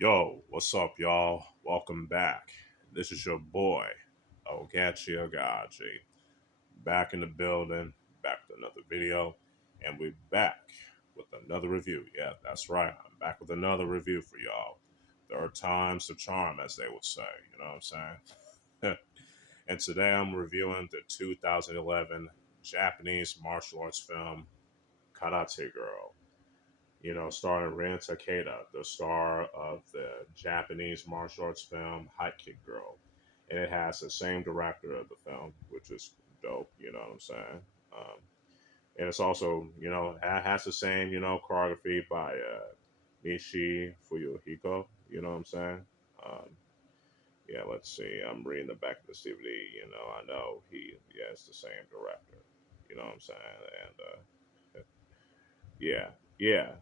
Yo, what's up, y'all? Welcome back. This is your boy, Oaghaji, back in the building, back with another video, and we're back with another review. Yeah, that's right. I'm back with another review for y'all. Third time's the charm, as they would say. You know what I'm saying? And today I'm reviewing the 2011 Japanese martial arts film Karate Girl, starring Rina Takeda, the star of the Japanese martial arts film High Kick Girl. And it has the same director of the film, which is dope, you know what I'm saying? Um, and it's also, it has the same, choreography by Nishi Fuyuhiko, you know what I'm saying? Um, yeah, let's see. I'm reading the back of the DVD, I know yeah, it's the same director, you know what I'm saying? And yeah, yeah,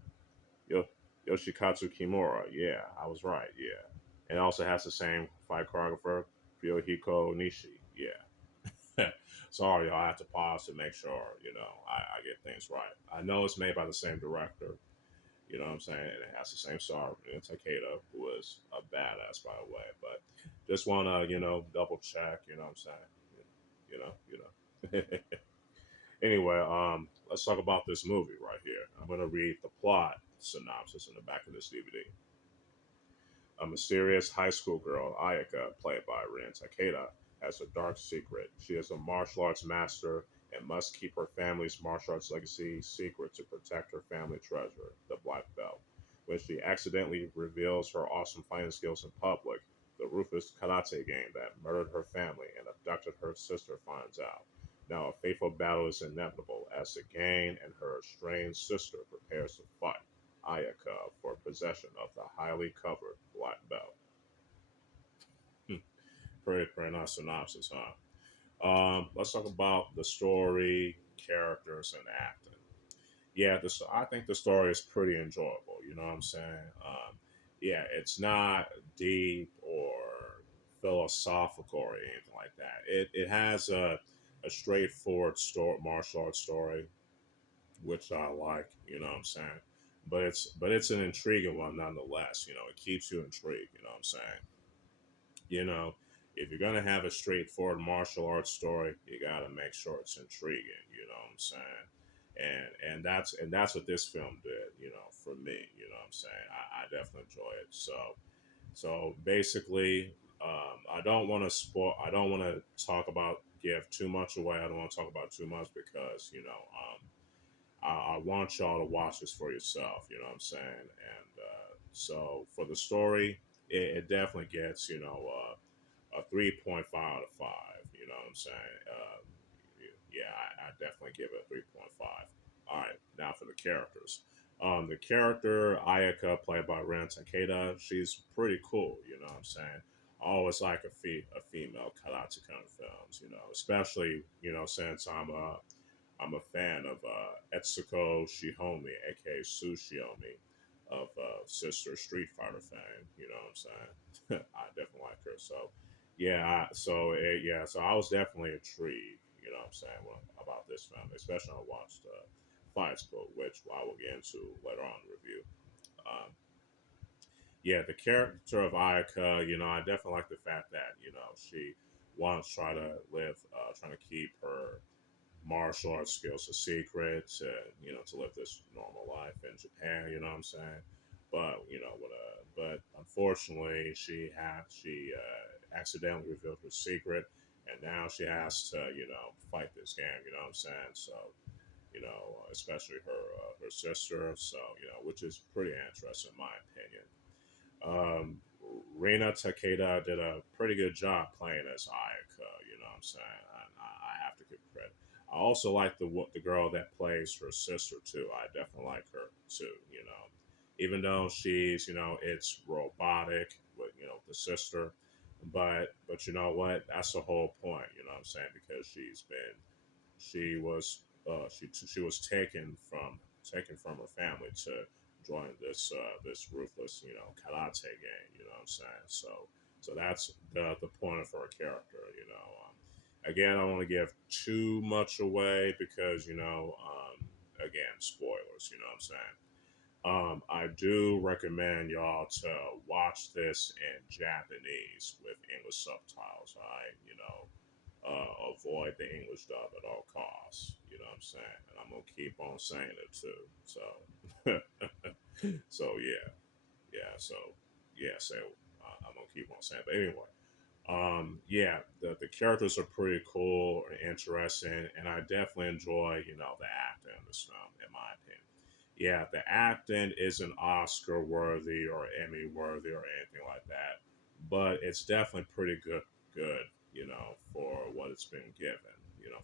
Yo- Yoshikatsu Kimura. Yeah, I was right. Yeah, and it also has the same fight choreographer, Fuyuhiko Nishi. Yeah. Sorry, y'all. I have to pause to make sure I get things right. I know it's made by the same director. You know what I'm saying? And it has the same star, Takeda, who is a badass, by the way. But just want to double check. You know what I'm saying? Anyway, let's talk about this movie right here. I'm gonna read the plot synopsis in the back of this DVD. A mysterious high school girl, Ayaka, played by Rin Takeda, has a dark secret. She is a martial arts master and must keep her family's martial arts legacy secret to protect her family treasure, the Black Belt. When she accidentally reveals her awesome fighting skills in public, the ruthless karate gang that murdered her family and abducted her sister finds out. Now, a fateful battle is inevitable as the gang and her estranged sister prepares to fight Ayaka for possession of the highly covered black belt. Hmm, pretty nice synopsis, huh? Let's talk about the story, characters, and acting. Yeah, I think the story is pretty enjoyable. You know what I'm saying? Yeah, it's not deep or philosophical or anything like that. It has a straightforward story, martial arts story, which I like. You know what I'm saying? But it's an intriguing one nonetheless. It keeps you intrigued. You know what I'm saying? You know, if you're gonna have a straightforward martial arts story, you gotta make sure it's intriguing. You know what I'm saying? And that's what this film did. For me, you know what I'm saying? I definitely enjoy it. So basically, I don't want to spoil. I don't want to talk about give too much away. I don't want to talk about too much because I want y'all to watch this for yourself. You know what I'm saying? And so for the story, it definitely gets a 3.5 out of 5. You know what I'm saying? Yeah, I definitely give it a 3.5. All right, now for the characters. The character Ayaka, played by Ren Takeda, she's pretty cool. You know what I'm saying? I always like a female karate kind of films. Especially since I'm a fan of Etsuko Shihomi, aka Su Shiomi, of Sister Street Fighter fame. You know what I'm saying? I definitely like her. So, so I was definitely intrigued. You know what I'm saying about this film, especially when I watched Fight School, which I will get into later on in the review. Um, yeah, the character of Ayaka, I definitely like the fact that she wants to try to live, trying to keep her martial arts skills a secret to live this normal life in Japan. You know what I'm saying? But unfortunately, she accidentally revealed her secret, and now she has to fight this game. You know what I'm saying? So especially her sister. So which is pretty interesting in my opinion. Um, Reina Takeda did a pretty good job playing as Ayaka. You know what I'm saying? I have to give credit. I also like the girl that plays her sister too. I definitely like her too. Even though she's it's robotic with the sister, but you know what? That's the whole point. You know what I'm saying? Because she was she was taken from her family to join this ruthless karate gang. You know what I'm saying? So that's the point of her character. Again, I don't want to give too much away because again, spoilers. You know what I'm saying? I do recommend y'all to watch this in Japanese with English subtitles. Avoid the English dub at all costs. You know what I'm saying? And I'm gonna keep on saying it too. So, so yeah, yeah. So yeah. So I'm gonna keep on saying. But anyway, yeah, the characters are pretty cool and interesting, and I definitely enjoy the acting in this film, in my opinion. Yeah, the acting isn't Oscar worthy or Emmy worthy or anything like that, but it's definitely pretty good, for what it's been given,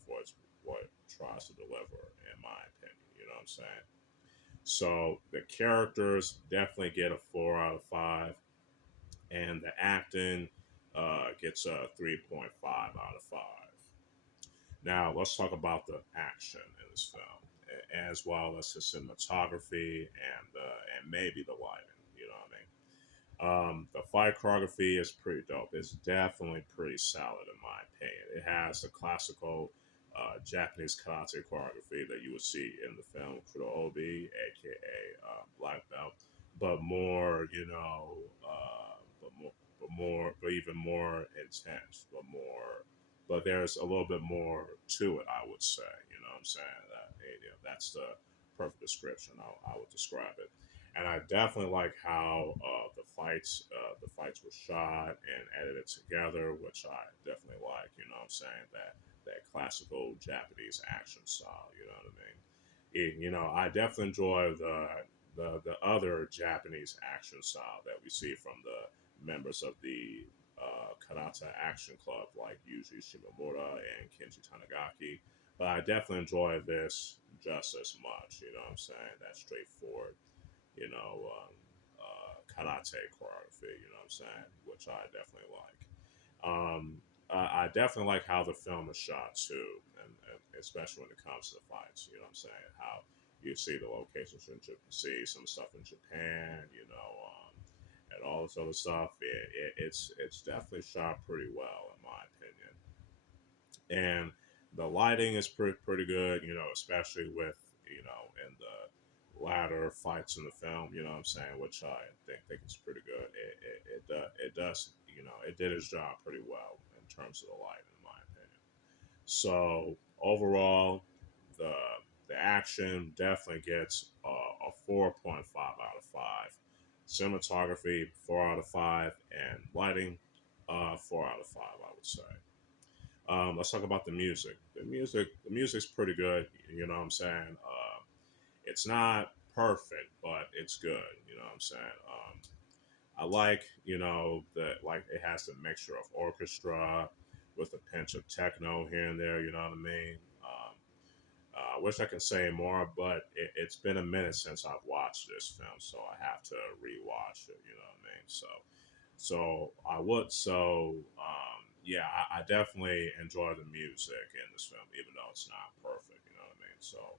for what it tries to deliver, in my opinion. You know what I'm saying? So the characters definitely get a 4 out of 5, and the acting gets a 3.5 out of 5. Now let's talk about the action in this film, as well as the cinematography and maybe the lighting. You know what I mean? The fight choreography is pretty dope. It's definitely pretty solid in my opinion. It has the classical Japanese karate choreography that you would see in the film Kudo Obi, aka Black Belt, but more, but even more intense, but there's a little bit more to it. I would say, you know what I'm saying? That's the perfect description. I would describe it, and I definitely like how the fights were shot and edited together, which I definitely like. You know what I'm saying? That classical Japanese action style. You know what I mean? I definitely enjoy the other Japanese action style that we see from the members of the Karate Action Club, like Yuji Shimomura and Kenji Tanigaki. But I definitely enjoy this just as much. You know what I'm saying? That straightforward, karate choreography. You know what I'm saying? Which I definitely like. I definitely like how the film is shot too, and especially when it comes to the fights. You know what I'm saying? How you see the locations in Japan, see some stuff in Japan, and all this other stuff. It's definitely shot pretty well in my opinion, and the lighting is pretty good. Especially with in the latter fights in the film. You know what I'm saying? Which I think is pretty good. It does it did its job pretty well in terms of the lighting, in my opinion. So overall, the the action definitely gets a 4.5 out of 5. Cinematography 4 out of 5, and lighting 4 out of 5. I would say. Let's talk about the music. The music's pretty good. You know what I'm saying? It's not perfect, but it's good. You know what I'm saying? I like, that like it has a mixture of orchestra with a pinch of techno here and there. You know what I mean? I wish I could say more, but it's been a minute since I've watched this film, so I have to rewatch it. You know what I mean? So I would. Yeah, I definitely enjoy the music in this film, even though it's not perfect. You know what I mean? So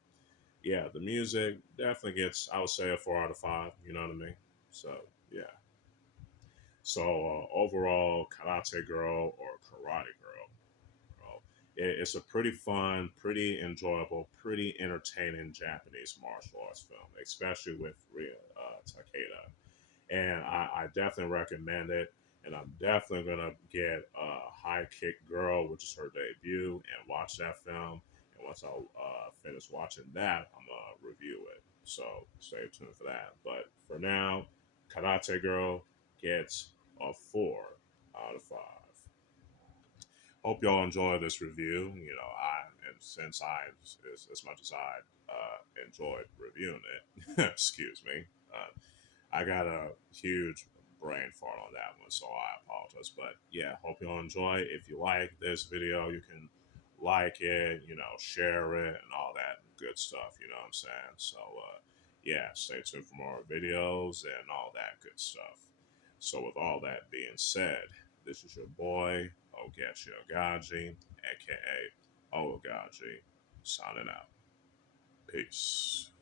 yeah, the music definitely gets, I would say, a 4 out of 5. You know what I mean? So yeah. So overall, Karate Girl or Karate Girl, it's a pretty fun, pretty enjoyable, pretty entertaining Japanese martial arts film, especially with Takeda. And I definitely recommend it. And I'm definitely gonna get High Kick Girl, which is her debut, and watch that film. And once I finish watching that, I'm gonna review it. So stay tuned for that. But for now, Karate Girl gets a 4 out of 5. Hope y'all enjoy this review. And since as much as I enjoyed reviewing it, excuse me, I got a huge brain fart on that one, so I apologize. But yeah, hope y'all enjoy. If you like this video, you can like it, share it, and all that good stuff. You know what I'm saying? So yeah, stay tuned for more videos and all that good stuff. So with all that being said, this is your boy Oaghaji, aka Oaghaji, signing out. Peace.